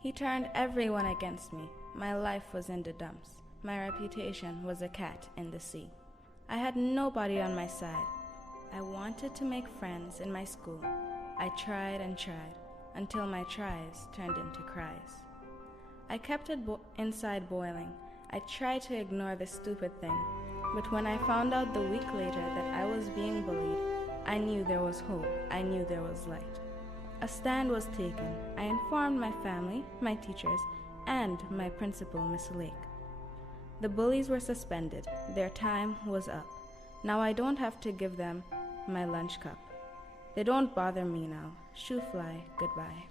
He turned everyone against me. My life was in the dumps. My reputation was a cat in the sea. I had nobody on my side. I wanted to make friends in my school. I tried and tried until my tries turned into cries. I kept it inside boiling. I tried to ignore the stupid thing, but when I found out the week later that I was being bullied, I knew there was hope. I knew there was light. A stand was taken. I informed my family, my teachers, and my principal, Miss Lake. The bullies were suspended. Their time was up. Now I don't have to give them my lunch cup. They don't bother me now. Shoo fly, goodbye.